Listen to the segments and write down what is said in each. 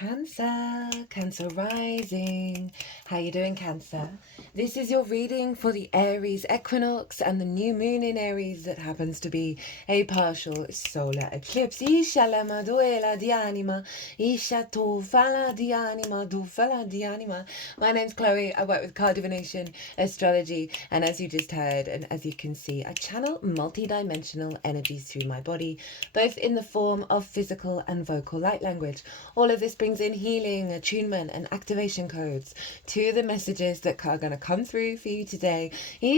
Cancer rising. How you doing, Cancer? This is your reading for the Aries equinox and the new moon in Aries that happens to be a partial solar eclipse. Isha lema duela di anima, Isha tu fala di anima, du fala di anima. My name's Chloe. I work with card divination, astrology, and as you just heard, and as you can see, I channel multi-dimensional energies through my body, both in the form of physical and vocal light language. All of this brings in healing, attunement, and activation codes to the messages that are going to come through for you today. Now,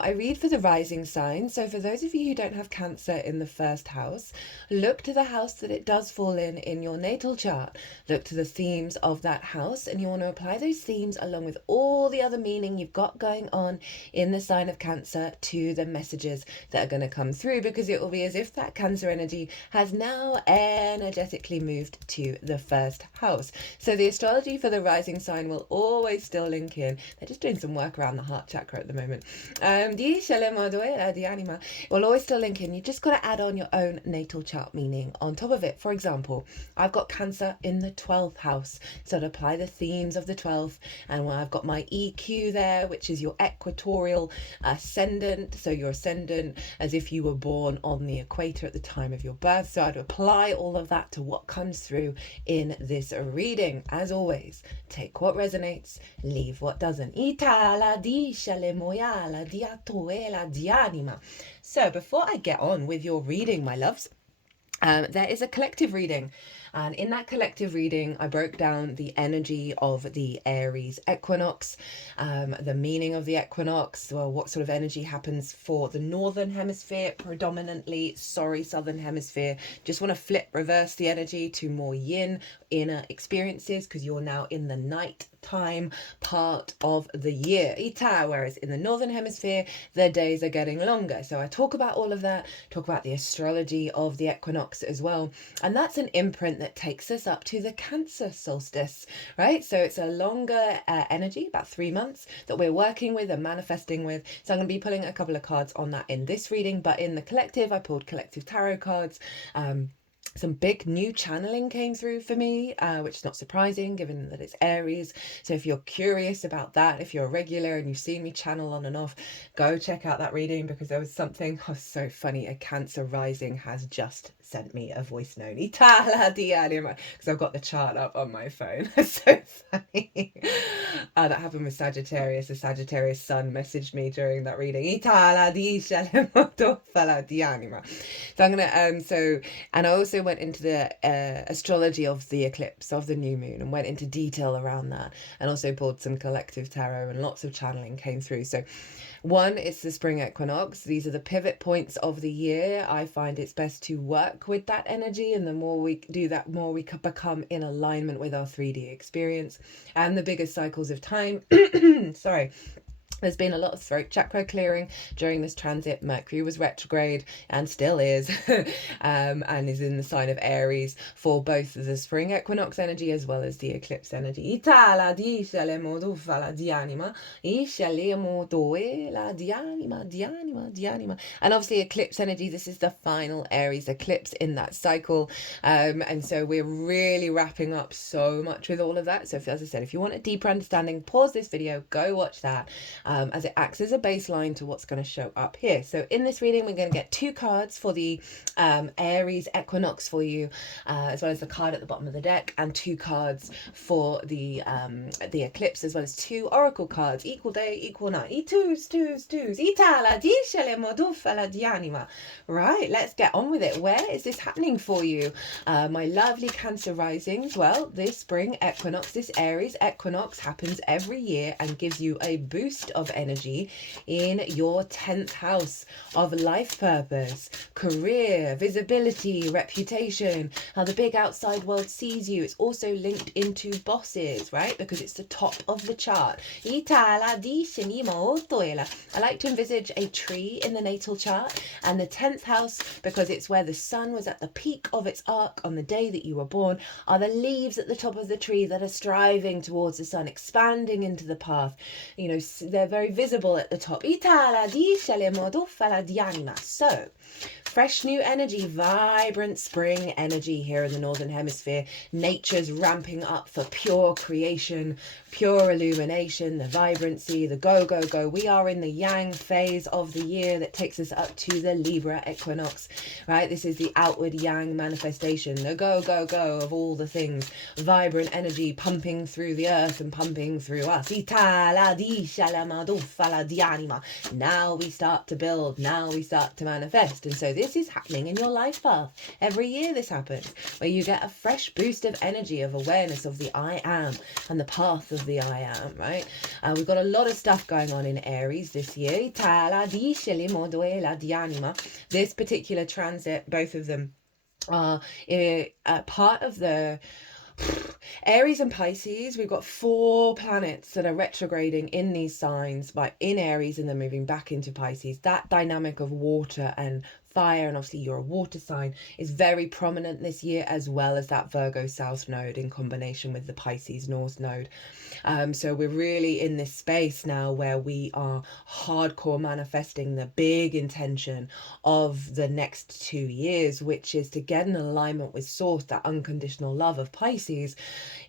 I read for the rising sign. So for those of you who don't have Cancer in the first house, look to the house that it does fall in your natal chart. Look to the themes of that house, and you want to apply those themes along with all the other meaning you've got going on in the sign of Cancer to the messages that are going to come through, because it will be as if that Cancer energy has now energetically moved to the first house. So the astrology for the rising sign will always still link in. They're just doing some work around the heart chakra at the moment. It will always still link in. You just got to add on your own natal chart meaning on top of it. For example, I've got Cancer in the 12th house, so to apply the themes of the 12th, and I've got my EQ there, which is your equatorial ascendant, so your ascendant as if you were born on the equator at the time of your birth. So I'd apply all of that to what comes through in this reading. As always, take what resonates, leave what doesn't. So before I get on with your reading, my loves, there is a collective reading. And in that collective reading, I broke down the energy of the Aries equinox, the meaning of the equinox, well, what sort of energy happens for the northern hemisphere predominantly, southern hemisphere. Just want to reverse the energy to more yin inner experiences, because you're now in the night time part of the year, whereas in the northern hemisphere the days are getting longer. So I talk about all of that, talk about the astrology of the equinox as well, and that's an imprint that takes us up to the Cancer solstice, right? So it's a longer energy, about 3 months, that we're working with and manifesting with. So I'm going to be pulling a couple of cards on that in this reading, but in the collective I pulled collective tarot cards. Some big new channeling came through for me, which is not surprising given that it's Aries. So if you're curious about that, if you're a regular and you've seen me channel on and off, go check out that reading, because there was something so funny. A Cancer rising has just sent me a voice note, because I've got the chart up on my phone. So funny. That happened with Sagittarius. The Sagittarius sun messaged me during that reading. So I'm gonna and I also went into the astrology of the eclipse of the new moon and went into detail around that, and also pulled some collective tarot, and lots of channeling came through. So one, it's the spring equinox. These are the pivot points of the year. I find it's best to work with that energy, and the more we do that, more we become in alignment with our 3D experience and the bigger cycles of time. Sorry. There's been a lot of throat chakra clearing during this transit. Mercury was retrograde and still is, and is in the sign of Aries for both the spring equinox energy as well as the eclipse energy. And obviously eclipse energy, this is the final Aries eclipse in that cycle. And so we're really wrapping up so much with all of that. So as I said, if you want a deeper understanding, pause this video, go watch that. As it acts as a baseline to what's going to show up here. So in this reading, we're going to get 2 cards for the Aries equinox for you, as well as the card at the bottom of the deck, and 2 cards for the eclipse, as well as 2 oracle cards. Equal day, equal night. Right, let's get on with it. Where is this happening for you, my lovely Cancer risings? Well, this spring equinox, this Aries equinox, happens every year and gives you a boost of energy in your 10th house of life purpose, career, visibility, reputation, how the big outside world sees you. It's also linked into bosses, right? Because it's the top of the chart. I like to envisage a tree in the natal chart, and the 10th house, because it's where the sun was at the peak of its arc on the day that you were born, are the leaves at the top of the tree that are striving towards the sun, expanding into the path. You know, they're very visible at the top. So Fresh new energy, vibrant spring energy here in the Northern Hemisphere. Nature's ramping up for pure creation, pure illumination, the vibrancy, the go, go, go. We are in the yang phase of the year that takes us up to the Libra equinox, right? This is the outward yang manifestation, the go, go, go of all the things. Vibrant energy pumping through the earth and pumping through us. Now we start to build, now we start to manifest. And so this is happening in your life path. Every year this happens, where you get a fresh boost of energy, of awareness of the I am and the path of the I am, right? We've got a lot of stuff going on in Aries this year. This particular transit, both of them are part of the Aries and Pisces. We've got 4 planets that are retrograding in these signs, in Aries, and then moving back into Pisces. That dynamic of water and fire, and obviously you're a water sign, is very prominent this year, as well as that Virgo South node in combination with the Pisces North node. So we're really in this space now where we are hardcore manifesting the big intention of the next 2 years, which is to get in alignment with Source, that unconditional love of Pisces,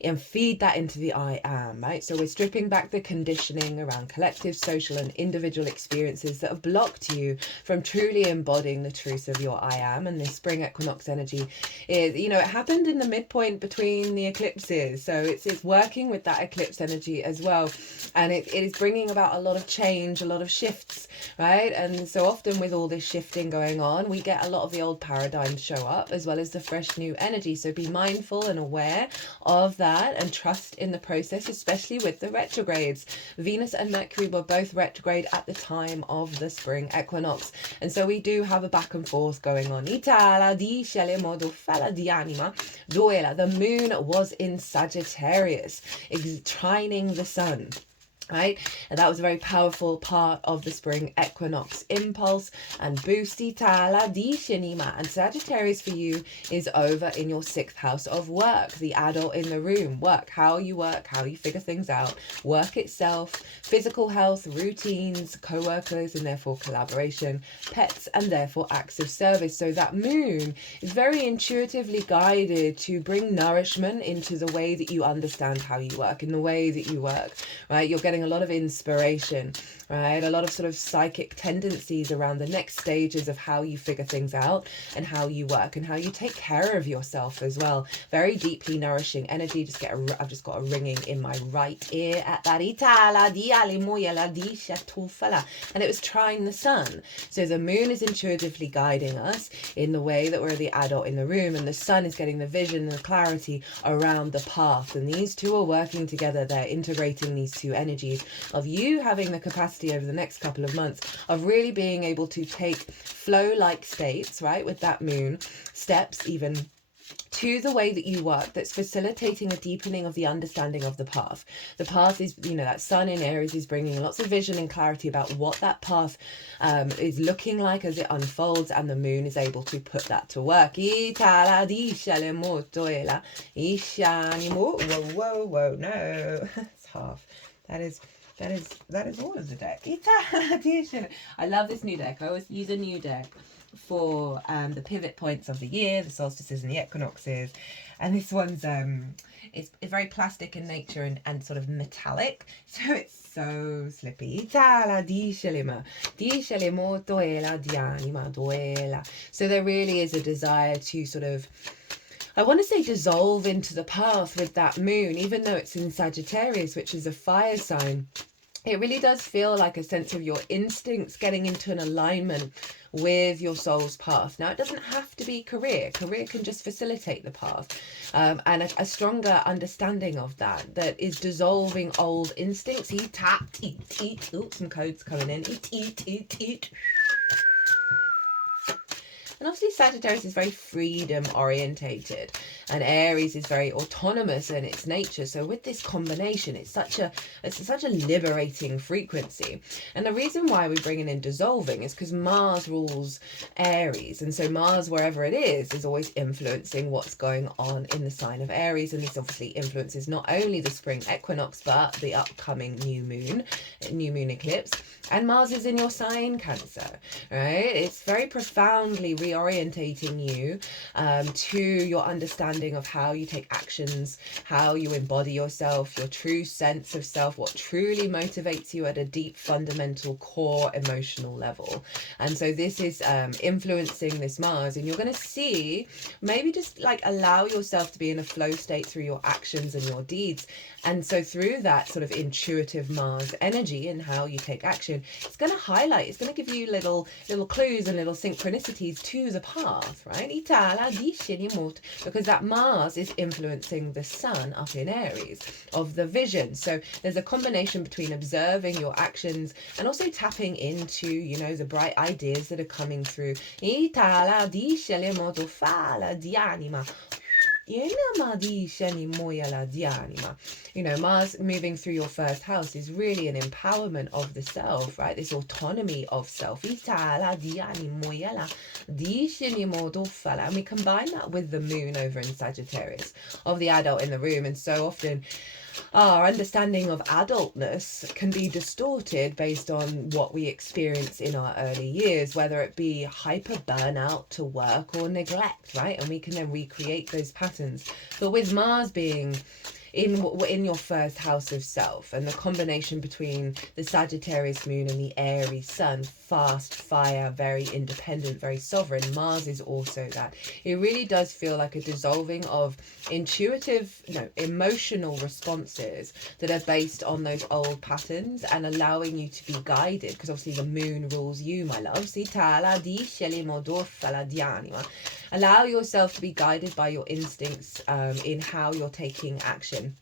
and feed that into the I am, right? So we're stripping back the conditioning around collective, social, and individual experiences that have blocked you from truly embodying the truth of your I am. And this spring equinox energy is, it happened in the midpoint between the eclipses, so it's working with that eclipse energy as well, and it is bringing about a lot of change, a lot of shifts, right? And so often with all this shifting going on, we get a lot of the old paradigms show up, as well as the fresh new energy. So be mindful and aware of that and trust in the process, especially with the retrogrades. Venus and Mercury were both retrograde at the time of the spring equinox, and so we do have a back and forth going on. The moon was in Sagittarius, trining the sun, right? And that was a very powerful part of the spring equinox impulse and boost. And Sagittarius for you is over in your 6th house of work, the adult in the room. Work, how you figure things out, work itself, physical health, routines, co-workers, and therefore collaboration, pets, and therefore acts of service. So that moon is very intuitively guided to bring nourishment into the way that you understand how you work, in the way that you work, right? You're getting a lot of inspiration, right? A lot of sort of psychic tendencies around the next stages of how you figure things out and how you work and how you take care of yourself as well. Very deeply nourishing energy. I've just got a ringing in my right ear at that. And it was trine the sun. So the moon is intuitively guiding us in the way that we're the adult in the room, and the sun is getting the vision and the clarity around the path. And these two are working together. They're integrating these two energies of you having the capacity over the next couple of months of really being able to take flow-like states, right, with that moon, steps even to the way that you work, that's facilitating a deepening of the understanding of the path. The path is, that sun in Aries is bringing lots of vision and clarity about what that path is looking like as it unfolds, and the moon is able to put that to work. Whoa, no, it's half. That is all of the deck. I love this new deck. I always use a new deck for the pivot points of the year, the solstices and the equinoxes. And this one's it's very plastic in nature and sort of metallic, so it's so slippy. So there really is a desire to sort of, I want to say, dissolve into the path with that moon, even though it's in Sagittarius, which is a fire sign. It really does feel like a sense of your instincts getting into an alignment with your soul's path. Now, it doesn't have to be career. Career can just facilitate the path. And a stronger understanding of that is dissolving old instincts. Ooh, some codes coming in. And And obviously Sagittarius is very freedom orientated, and Aries is very autonomous in its nature. So with this combination, it's such a liberating frequency. And the reason why we're bringing in dissolving is because Mars rules Aries, and so Mars, wherever it is always influencing what's going on in the sign of Aries. And this obviously influences not only the spring equinox but the upcoming new moon eclipse. And Mars is in your sign, Cancer, right? It's very profoundly reorientating you to your understanding of how you take actions, how you embody yourself, your true sense of self, what truly motivates you at a deep, fundamental, core emotional level. And so this is influencing this Mars, and you're going to see, maybe just like allow yourself to be in a flow state through your actions and your deeds. And so through that sort of intuitive Mars energy and how you take action, it's going to highlight, it's going to give you little clues and little synchronicities to the path, right? Because that Mars is influencing the sun up in Aries of the vision. So there's a combination between observing your actions and also tapping into, you know, the bright ideas that are coming through. You know, Mars moving through your first house is really an empowerment of the self, right? This autonomy of self. And we combine that with the moon over in Sagittarius, of the adult in the room. And so often our understanding of adultness can be distorted based on what we experience in our early years, whether it be hyper burnout to work or neglect, right? And we can then recreate those patterns. But with Mars being in your first house of self, and the combination between the Sagittarius moon and the Aries sun, fast, fire, very independent, very sovereign. Mars is also that. It really does feel like a dissolving of intuitive, emotional responses that are based on those old patterns, and allowing you to be guided, because obviously the moon rules you, my love. Allow yourself to be guided by your instincts in how you're taking action,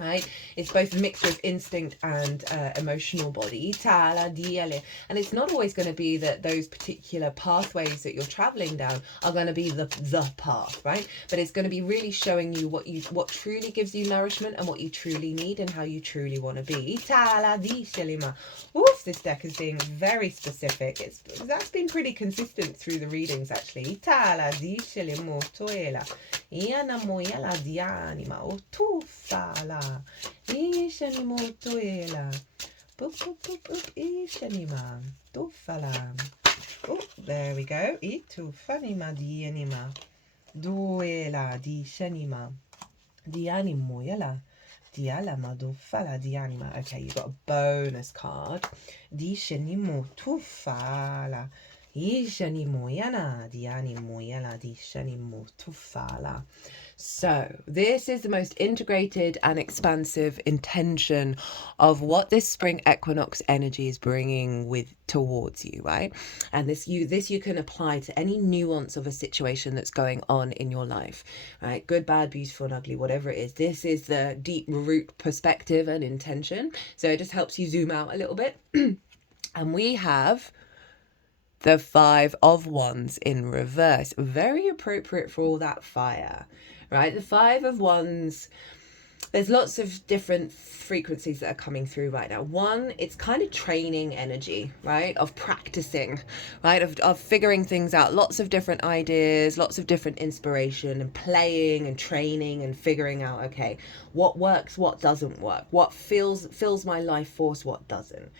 right? It's both a mixture of instinct and emotional body. And it's not always going to be that those particular pathways that you're traveling down are going to be the path, right? But it's going to be really showing you what truly gives you nourishment and what you truly need and how you truly want to be. Oof, this deck is being very specific. That's been pretty consistent through the readings, actually. Oh, there we go. Itufanima dianima. Duela di shanima. Dianimo yala. Dialama do fala dianima. Okay, you've got a bonus card. Di shanimo tu fala. Ishanimo yana. Dianimo yala. Di shanimo tu fala. So this is the most integrated and expansive intention of what this spring equinox energy is bringing towards you, right? And this you can apply to any nuance of a situation that's going on in your life, right? Good, bad, beautiful, and ugly, whatever it is. This is the deep root perspective and intention. So it just helps you zoom out a little bit. And we have the 5 of Wands in reverse. Very appropriate for all that fire. Right, the 5 of Wands, there's lots of different frequencies that are coming through right now. One, it's kind of training energy, right, of practicing, right, of figuring things out, lots of different ideas, lots of different inspiration, and playing and training and figuring out, okay, what works, what doesn't work, what fills my life force, what doesn't.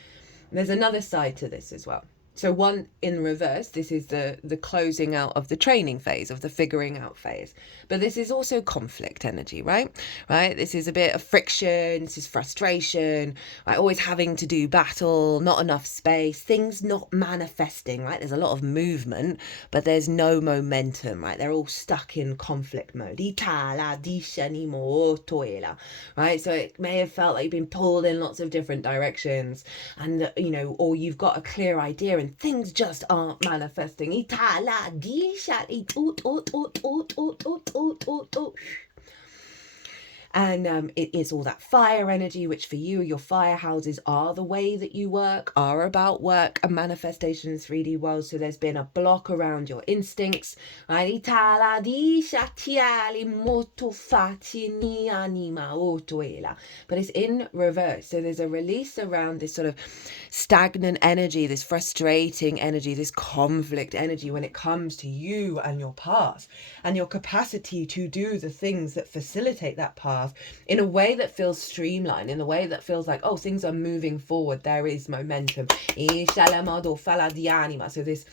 There's another side to this as well. So one in reverse, this is the closing out of the training phase, of the figuring out phase. But this is also conflict energy, right? This is a bit of friction, this is frustration, right? Always having to do battle, not enough space, things not manifesting, right? There's a lot of movement, but there's no momentum, right? They're all stuck in conflict mode. Right? So it may have felt like you've been pulled in lots of different directions, and, or you've got a clear idea and things just aren't manifesting. And it is all that fire energy, which for you, your fire houses are the way that you work, are about work and manifestation in 3D world. So there's been a block around your instincts, right? But it's in reverse. So there's a release around this sort of stagnant energy, this frustrating energy, this conflict energy when it comes to you and your path and your capacity to do the things that facilitate that path in a way that feels streamlined, in a way that feels like, oh, things are moving forward. There is momentum. So this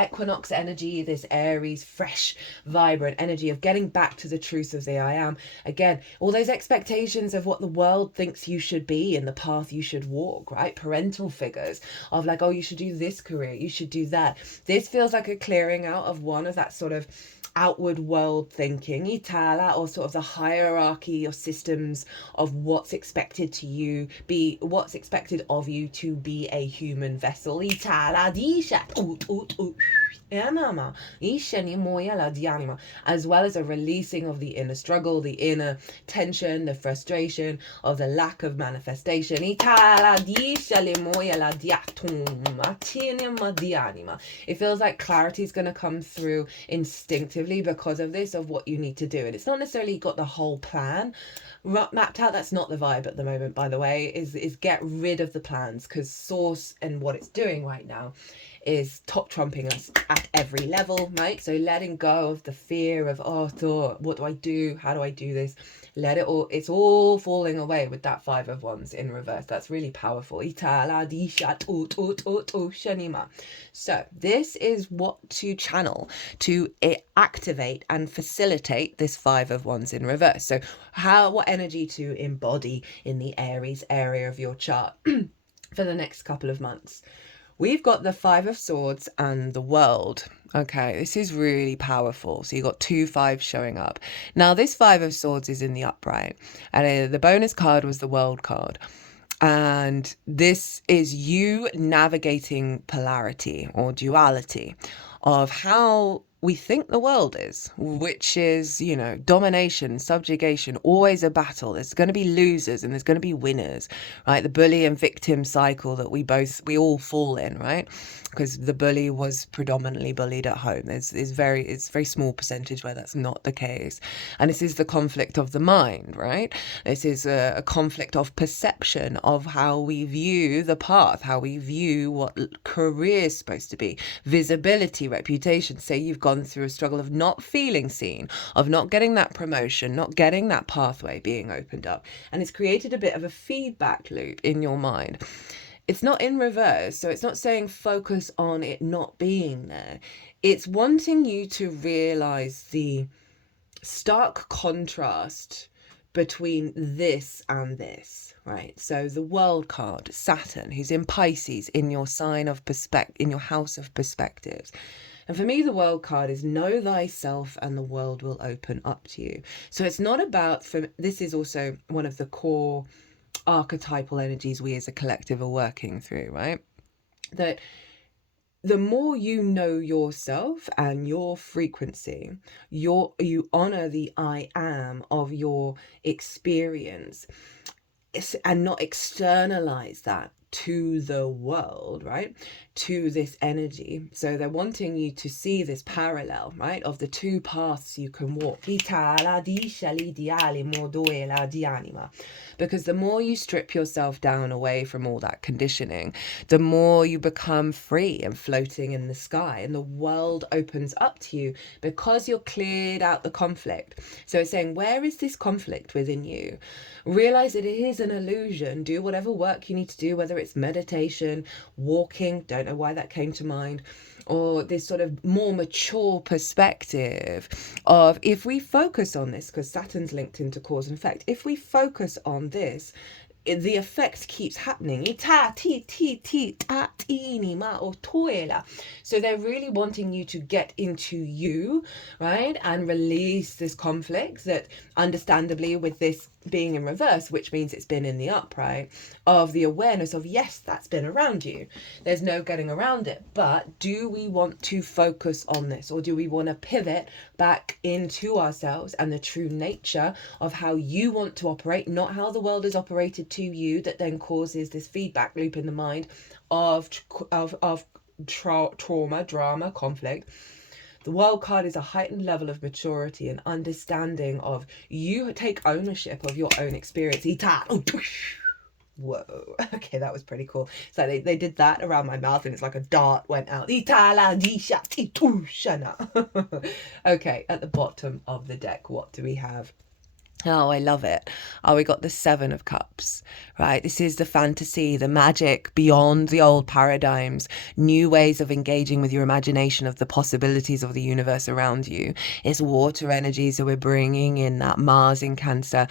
equinox energy, this Aries, fresh, vibrant energy of getting back to the truth of the I am. Again, all those expectations of what the world thinks you should be and the path you should walk, right? Parental figures of like, oh, you should do this career, you should do that. This feels like a clearing out of one of that sort of outward world thinking, Itala, or sort of the hierarchy or systems of what's expected to you be, what's expected of you to be a human vessel. Itala disha, as well as a releasing of the inner struggle, the inner tension, the frustration of the lack of manifestation. It feels like clarity is going to come through instinctively because of this, of what you need to do. And it's not necessarily got the whole plan mapped out. That's not the vibe at the moment, by the way, is get rid of the plans, because source and what it's doing right now is top trumping us at every level, right? So letting go of the fear of, oh, what do I do? How do I do this? Let it all, it's all falling away with that 5 of Wands in reverse. That's really powerful. So this is what to channel to activate and facilitate this 5 of Wands in reverse. So what energy to embody in the Aries area of your chart for the next couple of months. We've got the 5 of Swords and the World. Okay, this is really powerful. So you've got 2 5s showing up. Now, this 5 of Swords is in the upright. And the bonus card was the World card. And this is you navigating polarity or duality of how we think the world is, which is, you know, domination, subjugation, always a battle. There's going to be losers and there's going to be winners, right? The bully and victim cycle that we all fall in, right? Because the bully was predominantly bullied at home. It's very small percentage where that's not the case. And this is the conflict of the mind, right? This is a conflict of perception of how we view the path, how we view what career is supposed to be, visibility, reputation. Say you've gone through a struggle of not feeling seen, of not getting that promotion, not getting that pathway being opened up. And it's created a bit of a feedback loop in your mind. It's not in reverse, so it's not saying focus on it not being there. It's wanting you to realize the stark contrast between this and this, right? So the World card, Saturn, who's in Pisces, in your sign of in your house of perspectives. And for me, the World card is know thyself and the world will open up to you. So it's not about, this is also one of the core archetypal energies we as a collective are working through, right? That the more you know yourself and your frequency, you honor the I am of your experience and not externalize that to the world, right? To this energy. So they're wanting you to see this parallel, right? Of the 2 paths you can walk. Because the more you strip yourself down away from all that conditioning, the more you become free and floating in the sky, and the world opens up to you because you're cleared out the conflict. So it's saying, where is this conflict within you? Realize that it is an illusion. Do whatever work you need to do, whether it's meditation, walking, don't know why that came to mind, or this sort of more mature perspective of, if we focus on this, because Saturn's linked into cause and effect, if we focus on this, the effect keeps happening. inima o toela. So they're really wanting you to get into you, right? And release this conflict that, understandably, with this being in reverse, which means it's been in the upright, of the awareness of, yes, that's been around you. There's no getting around it. But do we want to focus on this, or do we want to pivot back into ourselves and the true nature of how you want to operate, not how the world is operated to you, that then causes this feedback loop in the mind of trauma, drama, conflict. The wild card is a heightened level of maturity and understanding of you take ownership of your own experience. Whoa, okay, that was pretty cool. So they did that around my mouth and it's like a dart went out. Okay, at the bottom of the deck, what do we have? Oh, I love it. Oh, we got the 7 of Cups, right? This is the fantasy, the magic beyond the old paradigms, new ways of engaging with your imagination of the possibilities of the universe around you. It's water energy, so we're bringing in that Mars in Cancer.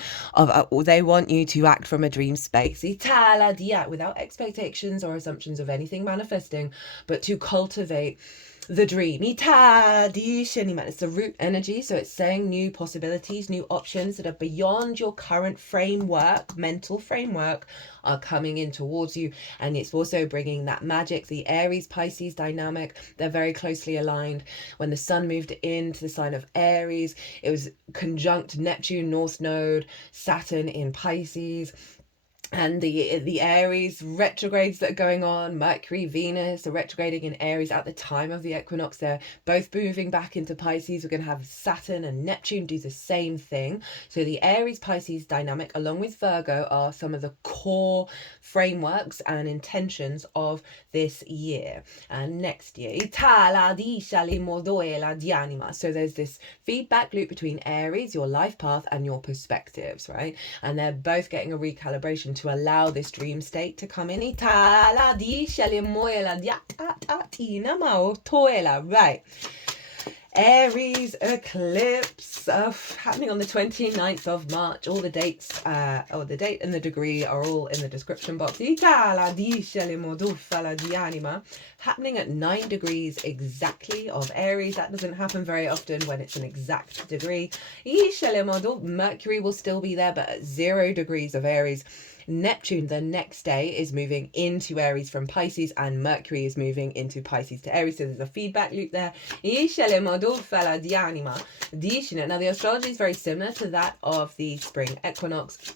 They want you to act from a dream space, without expectations or assumptions of anything manifesting, but to cultivate the dream. It's the root energy, so it's saying new possibilities, new options that are beyond your current framework, mental framework, are coming in towards you. And it's also bringing that magic, the Aries Pisces dynamic. They're very closely aligned. When the sun moved into the sign of Aries, it was conjunct Neptune, North Node, Saturn in Pisces. And the Aries retrogrades that are going on, Mercury, Venus are retrograding in Aries at the time of the equinox. They're both moving back into Pisces. We're going to have Saturn and Neptune do the same thing. So the Aries Pisces dynamic, along with Virgo, are some of the core frameworks and intentions of this year and next year. So there's this feedback loop between Aries, your life path, and your perspectives, right? And they're both getting a recalibration to allow this dream state to come in. Right. Aries eclipse happening on the 29th of March. All the dates, the date and the degree are all in the description box. Happening at 9 degrees exactly of Aries. That doesn't happen very often when it's an exact degree. Mercury will still be there, but at 0 degrees of Aries. Neptune the next day is moving into Aries from Pisces, and Mercury is moving into Pisces to Aries. So there's a feedback loop there. Now the astrology is very similar to that of the spring equinox.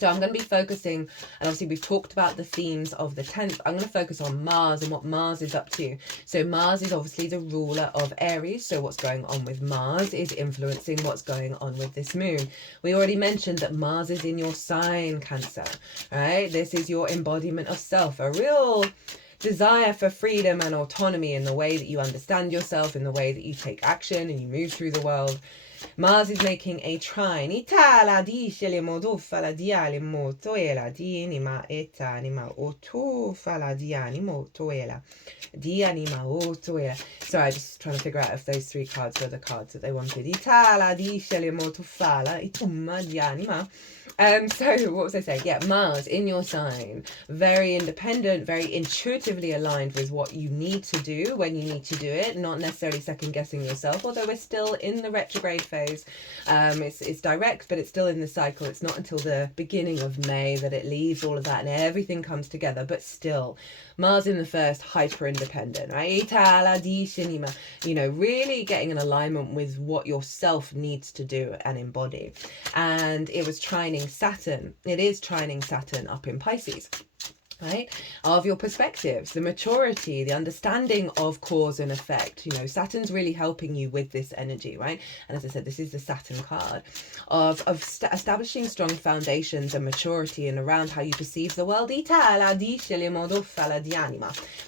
So I'm going to be focusing, and obviously we've talked about the themes of the 10th. I'm going to focus on Mars and what Mars is up to. So Mars is obviously the ruler of Aries. So what's going on with Mars is influencing what's going on with this moon. We already mentioned that Mars is in your sign, Cancer, right? This is your embodiment of self, a real desire for freedom and autonomy in the way that you understand yourself, in the way that you take action and you move through the world. Mars is making a trine. Sorry, just trying to figure out if those 3 cards were the cards that they wanted. So what was I saying? Yeah, Mars in your sign, very independent, very intuitively aligned with what you need to do when you need to do it, not necessarily second guessing yourself, although we're still in the retrograde phase. It's direct, but it's still in the cycle. It's not until the beginning of May that it leaves all of that and everything comes together, but still Mars in the first, hyper independent, right? You know, really getting an alignment with what yourself needs to do and embody. And it was trining Saturn. It is trining Saturn up in Pisces, right? Of your perspectives, the maturity, the understanding of cause and effect. You know, Saturn's really helping you with this energy, right? And as I said, this is the Saturn card of establishing strong foundations and maturity and around how you perceive the world.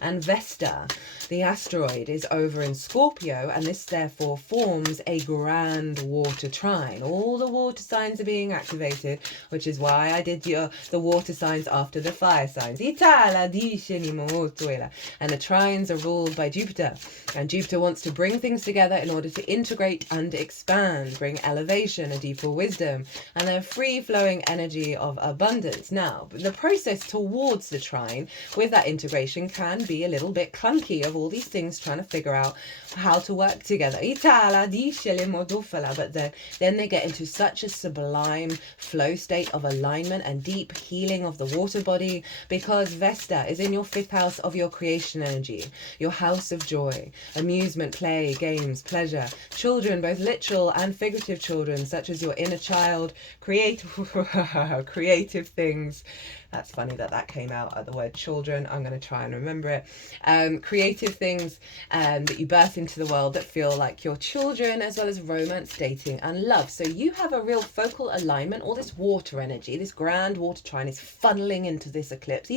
And Vesta, the asteroid, is over in Scorpio, and this therefore forms a grand water trine. All the water signs are being activated, which is why I did the water signs after the fire signs. trines. And the trines are ruled by Jupiter. And Jupiter wants to bring things together in order to integrate and expand, bring elevation, a deeper wisdom, and a free-flowing energy of abundance. Now, the process towards the trine with that integration can be a little bit clunky, of all these things trying to figure out how to work together. But then they get into such a sublime flow state of alignment and deep healing of the water body, because Vesta is in your 5th house of your creation energy, your house of joy, amusement, play, games, pleasure, children, both literal and figurative children, such as your inner child, creative things. That's funny that came out at the word children. I'm going to try and remember it. Creative things that you birth into the world that feel like your children, as well as romance, dating, and love. So you have a real focal alignment. All this water energy, this grand water trine is funneling into this eclipse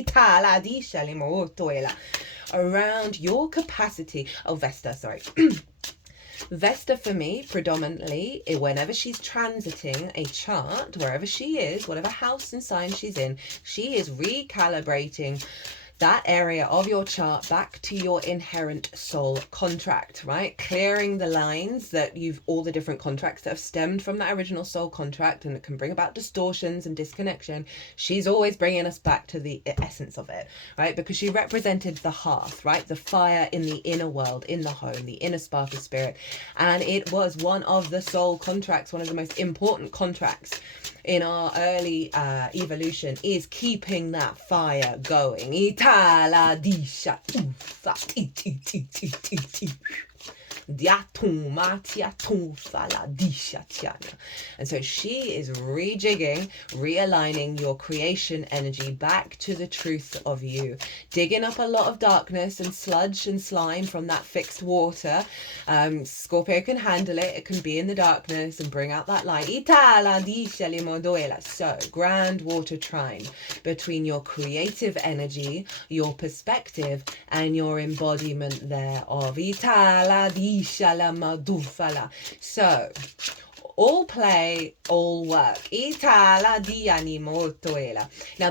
around your capacity. Oh, Vesta, sorry. Vesta for me, predominantly, whenever she's transiting a chart, wherever she is, whatever house and sign she's in, she is recalibrating that area of your chart back to your inherent soul contract, right? Clearing the lines that all the different contracts that have stemmed from that original soul contract, and it can bring about distortions and disconnection. She's always bringing us back to the essence of it, right? Because she represented the hearth, right? The fire in the inner world, in the home, the inner spark of spirit. And it was one of the soul contracts, one of the most important contracts in our early evolution, is keeping that fire going. And so she is rejigging, realigning your creation energy back to the truth of you, digging up a lot of darkness and sludge and slime from that fixed water. Scorpio can handle it. It can be in the darkness and bring out that light. So, grand water trine between your creative energy, your perspective, and your embodiment thereof. So, all play, all work. Now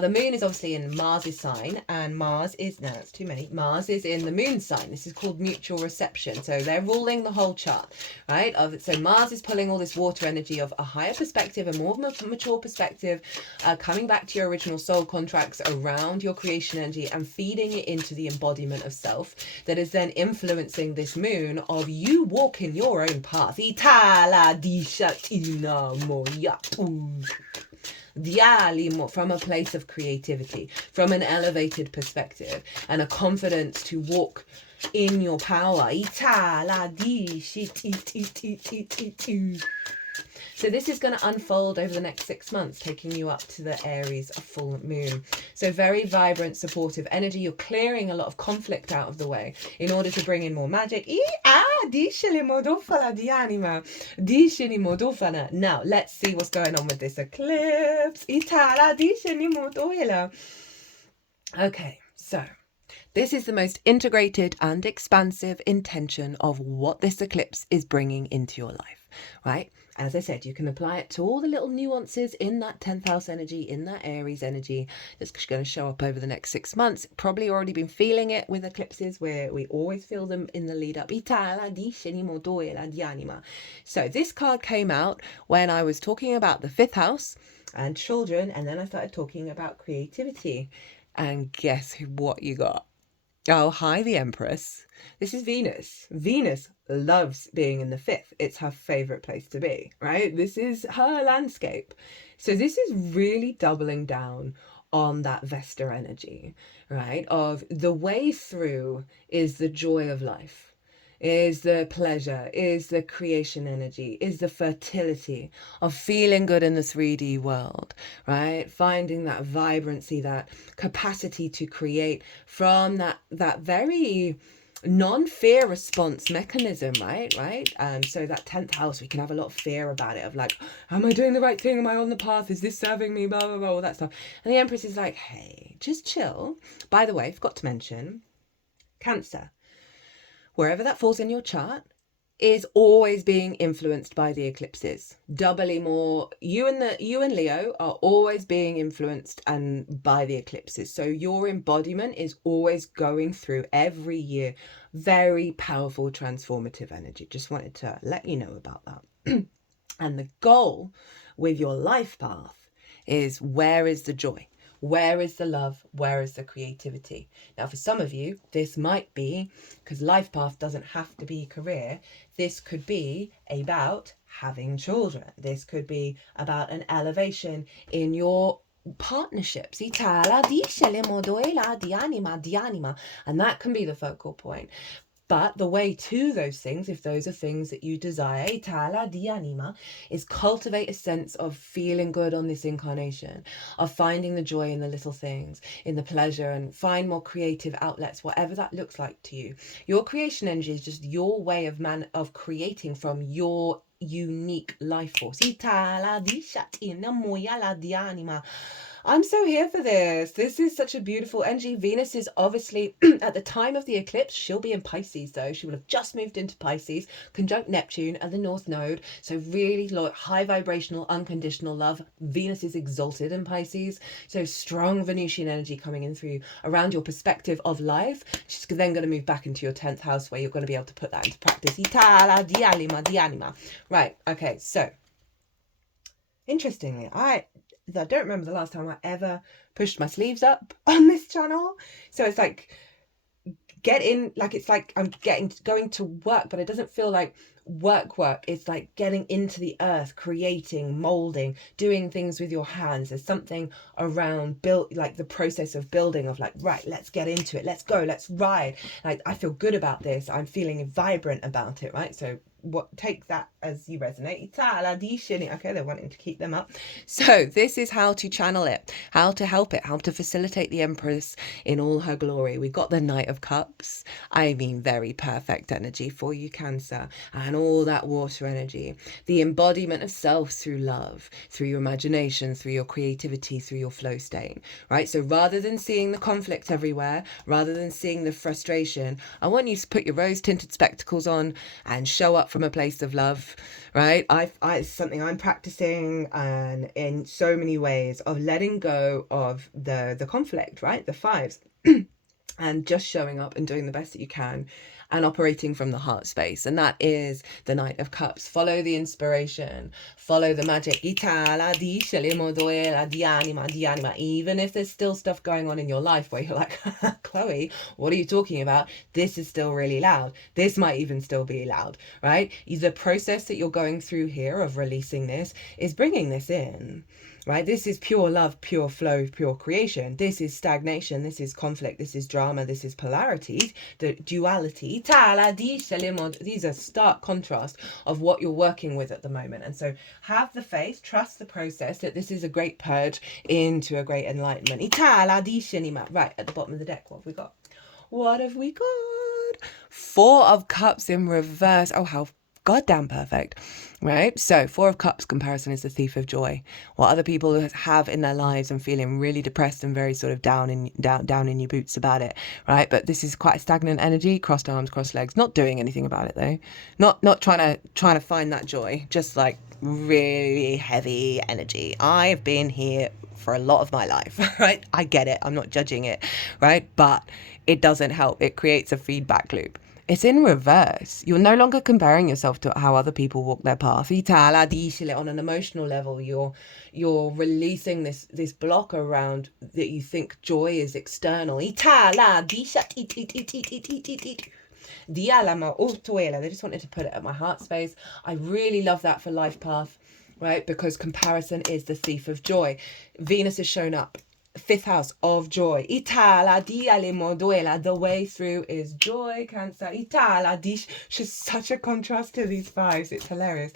the moon is obviously in Mars's sign, and Mars is, no, that's too many. Mars is in the moon sign. This is called mutual reception. So they're ruling the whole chart, right? So Mars is pulling all this water energy of a higher perspective, a more mature perspective, coming back to your original soul contracts around your creation energy and feeding it into the embodiment of self that is then influencing this moon of you walking your own path. From a place of creativity, from an elevated perspective, and a confidence to walk in your power. So this is going to unfold over the next 6 months, taking you up to the Aries full moon. So very vibrant, supportive energy. You're clearing a lot of conflict out of the way in order to bring in more magic. Now, let's see what's going on with this eclipse. Okay, so this is the most integrated and expansive intention of what this eclipse is bringing into your life, right? As I said, you can apply it to all the little nuances in that 10th house energy, in that Aries energy that's going to show up over the next 6 months. Probably already been feeling it with eclipses, where we always feel them in the lead up. So this card came out when I was talking about the 5th house and children, and then I started talking about creativity. And guess what you got? Oh, hi, the Empress. This is Venus. Venus loves being in the 5th. It's her favorite place to be, right? This is her landscape. So this is really doubling down on that Vesta energy, right? Of the way through is the joy of life, is the pleasure, is the creation energy, is the fertility of feeling good in the 3D world, right? Finding that vibrancy, that capacity to create from that very non-fear response mechanism, right? So that 10th house, we can have a lot of fear about it, of like, am I doing the right thing? Am I on the path? Is this serving me? Blah, blah, blah, all that stuff. And the Empress is like, hey, just chill. By the way, forgot to mention, Cancer. Wherever that falls in your chart, is always being influenced by the eclipses. Doubly more, you and Leo are always being influenced and by the eclipses. So your embodiment is always going through every year very powerful transformative energy. Just wanted to let you know about that. And the goal with your life path is, where is the joy? Where is the love? Where is the creativity? Now, for some of you, this might be, because life path doesn't have to be career, this could be about having children. This could be about an elevation in your partnerships. And that can be the focal point. But the way to those things, if those are things that you desire, is cultivate a sense of feeling good on this incarnation, of finding the joy in the little things, in the pleasure, and find more creative outlets, whatever that looks like to you. Your creation energy is just your way of creating from your unique life force. I'm so here for this. This is such a beautiful energy. Venus is obviously, at the time of the eclipse, she'll be in Pisces though. She will have just moved into Pisces, conjunct Neptune at the North Node. So really high vibrational, unconditional love. Venus is exalted in Pisces. So strong Venusian energy coming in through you around your perspective of life. She's then going to move back into your 10th house, where you're going to be able to put that into practice. Right, okay, so interestingly, I don't remember the last time I ever pushed my sleeves up on this channel. So it's like it's like I'm going to work, but it doesn't feel like work. It's like getting into the earth, creating, molding, doing things with your hands. There's something around like the process of building, of like, right, let's get into it, let's go, let's ride. Like, I feel good about this, I'm feeling vibrant about it, right? So take that as you resonate. Okay, they're wanting to keep them up. So this is how to channel it, how to help it, how to facilitate the Empress in all her glory. We've got the Knight of Cups. I mean, very perfect energy for you, Cancer, and all that water energy. The embodiment of self through love, through your imagination, through your creativity, through your flow state, right? So rather than seeing the conflict everywhere, rather than seeing the frustration, I want you to put your rose-tinted spectacles on and show up from a place of love, right? It's something I'm practicing, and in so many ways, of letting go of the conflict, right? The fives, and just showing up and doing the best that you can and operating from the heart space. And that is the Knight of Cups. Follow the inspiration, follow the magic. Even if there's still stuff going on in your life where you're like, Chloe, what are you talking about? This is still really loud. This might even still be loud, right? The process that you're going through here of releasing this is bringing this in. Right, this is pure love, pure flow, pure creation. This is stagnation, this is conflict, this is drama, this is polarity, the duality. These are stark contrast of what you're working with at the moment. And so have the faith, trust the process, that this is a great purge into a great enlightenment. Right, at the bottom of the deck, what have we got? What have we got? Four of Cups in reverse. Oh, how goddamn perfect, right? So Four of Cups comparison is the thief of joy. What other people have in their lives and feeling really depressed and very sort of down in your boots about it, right? But this is quite a stagnant energy, crossed arms, crossed legs, not doing anything about it though, not trying to find that joy, just like really heavy energy. I've been here for a lot of my life, right? I get it, I'm not judging it, right? But it doesn't help. It creates a feedback loop. It's in reverse. You're no longer comparing yourself to how other people walk their path. On an emotional level, you're releasing this block around that you think joy is external. They just wanted to put it at my heart space. I really love that for life path, right? Because comparison is the thief of joy. Venus has shown up. 5th house of joy. The way through is joy, Cancer. She's such a contrast to these fives. It's hilarious.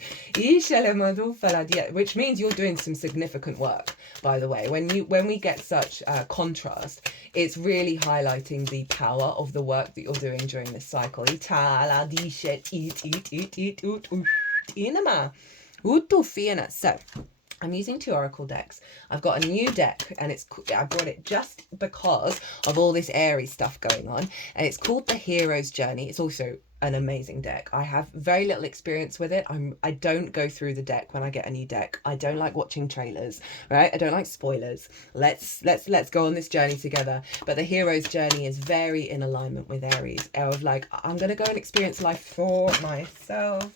Which means you're doing some significant work, by the way. When we get such contrast, it's really highlighting the power of the work that you're doing during this cycle. So I'm using 2 oracle decks. I've got a new deck, and I brought it just because of all this Aries stuff going on, and it's called The Hero's Journey. It's also an amazing deck. I have very little experience with it. I don't go through the deck when I get a new deck. I don't like watching trailers, right? I don't like spoilers. Let's go on this journey together. But the hero's journey is very in alignment with Aries. Of like, I'm gonna go and experience life for myself.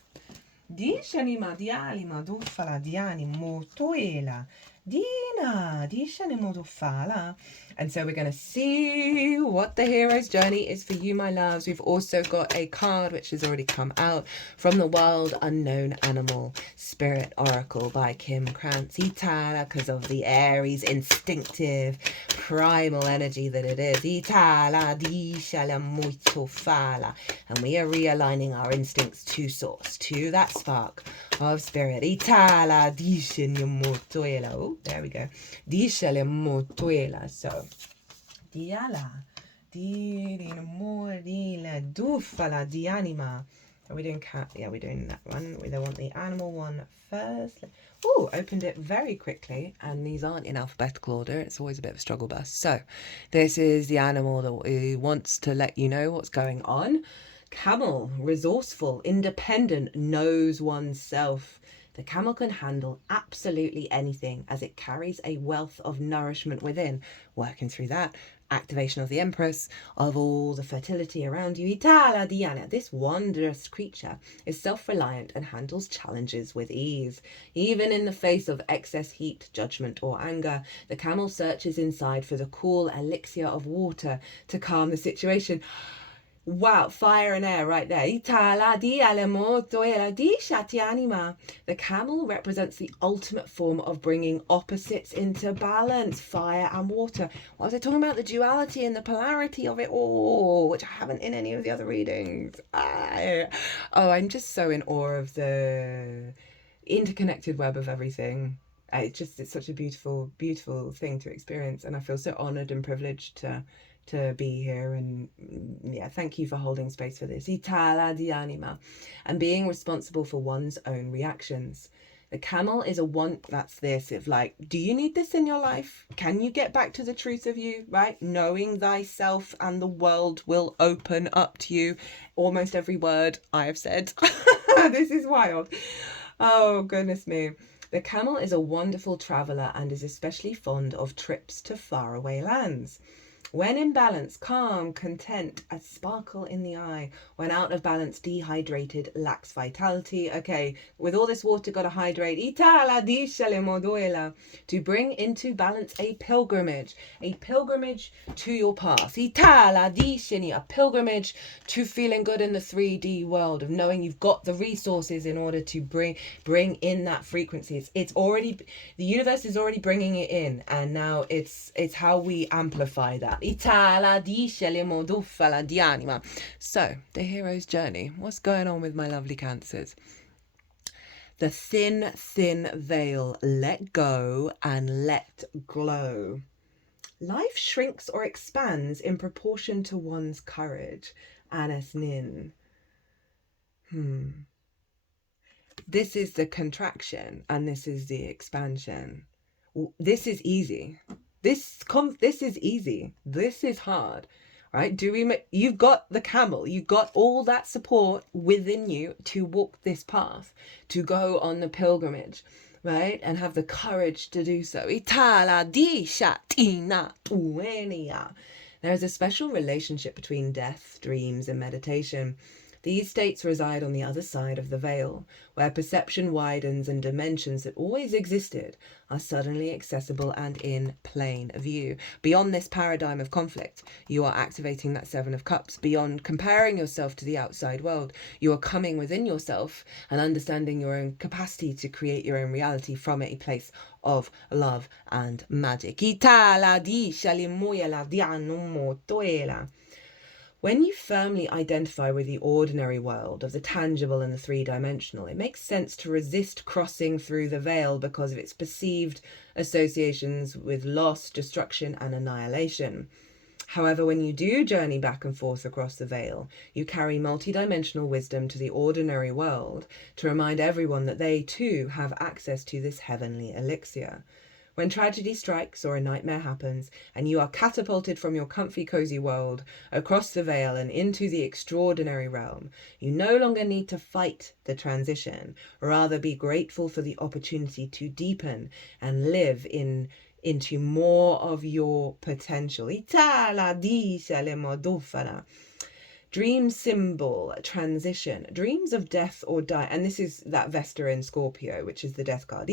Dishanima dialima dufala diani motoela. Dinah, dishanimodufala. And so we're going to see what the hero's journey is for you, my loves. We've also got a card which has already come out from the Wild Unknown Animal Spirit Oracle by Kim Krans, Itala, because of the Aries instinctive primal energy that it is. Itala dishala muito fala. And we are realigning our instincts to source, to that spark of spirit. Itala dishala motuela. Oh, there we go. Dishala motuela. So Diala, di morila, dufala, di anima. Are we doing cat? Yeah, we're doing that one. We don't want the animal one first. Oh, opened it very quickly, and these aren't in alphabetical order. It's always a bit of a struggle bus. So, this is the animal that wants to let you know what's going on. Camel, resourceful, independent, knows oneself. The camel can handle absolutely anything as it carries a wealth of nourishment within. Working through that, activation of the Empress, of all the fertility around you. Itala Diana, this wondrous creature is self-reliant and handles challenges with ease. Even in the face of excess heat, judgment or anger, the camel searches inside for the cool elixir of water to calm the situation. Wow, fire and air right there. The camel represents the ultimate form of bringing opposites into balance, fire and water. What was I talking about? The duality and the polarity of it all, which I haven't in any of the other readings. I'm just so in awe of the interconnected web of everything. It's such a beautiful, beautiful thing to experience, and I feel so honored and privileged to be here, and yeah, thank you for holding space for this. Itala di anima, and being responsible for one's own reactions. The camel is that's this, of like, do you need this in your life? Can you get back to the truth of you, right? Knowing thyself, and the world will open up to you. Almost every word I have said. This is wild. Oh, goodness me. The camel is a wonderful traveler and is especially fond of trips to faraway lands. When in balance, calm, content, a sparkle in the eye. When out of balance, dehydrated, lacks vitality. Okay, with all this water, gotta hydrate. Itala dishale moduela. To bring into balance a pilgrimage to your path. Itala dishini, a pilgrimage to feeling good in the 3D world, of knowing you've got the resources in order to bring in that frequency. It's already, the universe is already bringing it in, and now it's how we amplify that. So, the hero's journey. What's going on with my lovely Cancers? The thin, thin veil. Let go and let glow. Life shrinks or expands in proportion to one's courage. Anas Nin. This is the contraction, and this is the expansion. This is easy. This is easy. This is hard, right? You've got the camel. You've got all that support within you to walk this path, to go on the pilgrimage, right? And have the courage to do so. There is a special relationship between death, dreams, and meditation. These states reside on the other side of the veil, where perception widens and dimensions that always existed are suddenly accessible and in plain view. Beyond this paradigm of conflict, you are activating that Seven of Cups. Beyond comparing yourself to the outside world, you are coming within yourself and understanding your own capacity to create your own reality from a place of love and magic. When you firmly identify with the ordinary world of the tangible and the three-dimensional, it makes sense to resist crossing through the veil because of its perceived associations with loss, destruction, and annihilation. However, when you do journey back and forth across the veil, you carry multidimensional wisdom to the ordinary world to remind everyone that they too have access to this heavenly elixir. When tragedy strikes or a nightmare happens, and you are catapulted from your comfy, cozy world across the veil and into the extraordinary realm, you no longer need to fight the transition, rather be grateful for the opportunity to deepen and live into more of your potential. Dream symbol, transition, dreams of death or die. And this is that Vesta in Scorpio, which is the death card.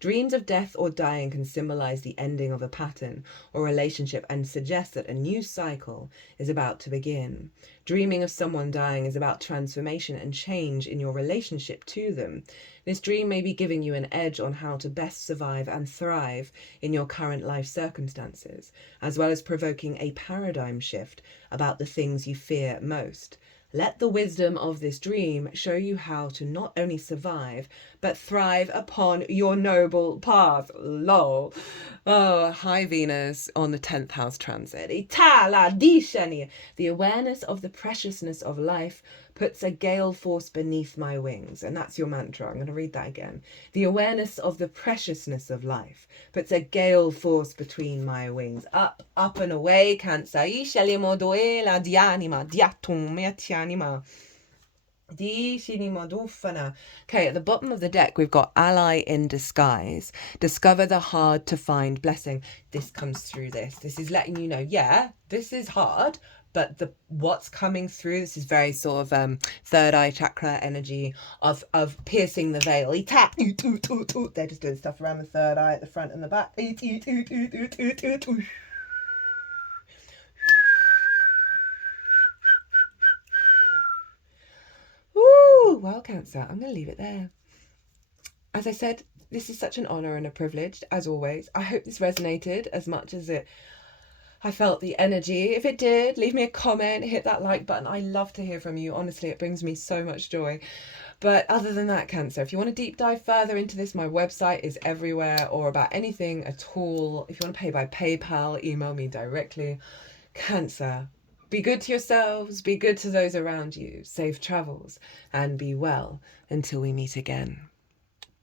Dreams of death or dying can symbolize the ending of a pattern or relationship and suggest that a new cycle is about to begin. Dreaming of someone dying is about transformation and change in your relationship to them. This dream may be giving you an edge on how to best survive and thrive in your current life circumstances, as well as provoking a paradigm shift about the things you fear most. Let the wisdom of this dream show you how to not only survive, but thrive upon your noble path. Lol. Oh, hi Venus on the 10th house transit. The awareness of the preciousness of life puts a gale force beneath my wings. And that's your mantra. I'm going to read that again. The awareness of the preciousness of life puts a gale force between my wings. Up, up and away, Cancer. Okay, at the bottom of the deck, we've got ally in disguise. Discover the hard to find blessing. This comes through this. This is letting you know, yeah, this is hard, but what's coming through, this is very sort of third eye chakra energy of piercing the veil. They're just doing stuff around the third eye at the front and the back. Woo! Well, Cancer, I'm going to leave it there. As I said, this is such an honour and a privilege, as always. I hope this resonated as much as I felt the energy. If it did, leave me a comment, hit that like button. I love to hear from you. Honestly, it brings me so much joy. But other than that, Cancer, if you want to deep dive further into this, my website is everywhere, or about anything at all. If you want to pay by PayPal, email me directly. Cancer, be good to yourselves, be good to those around you, safe travels, and be well until we meet again.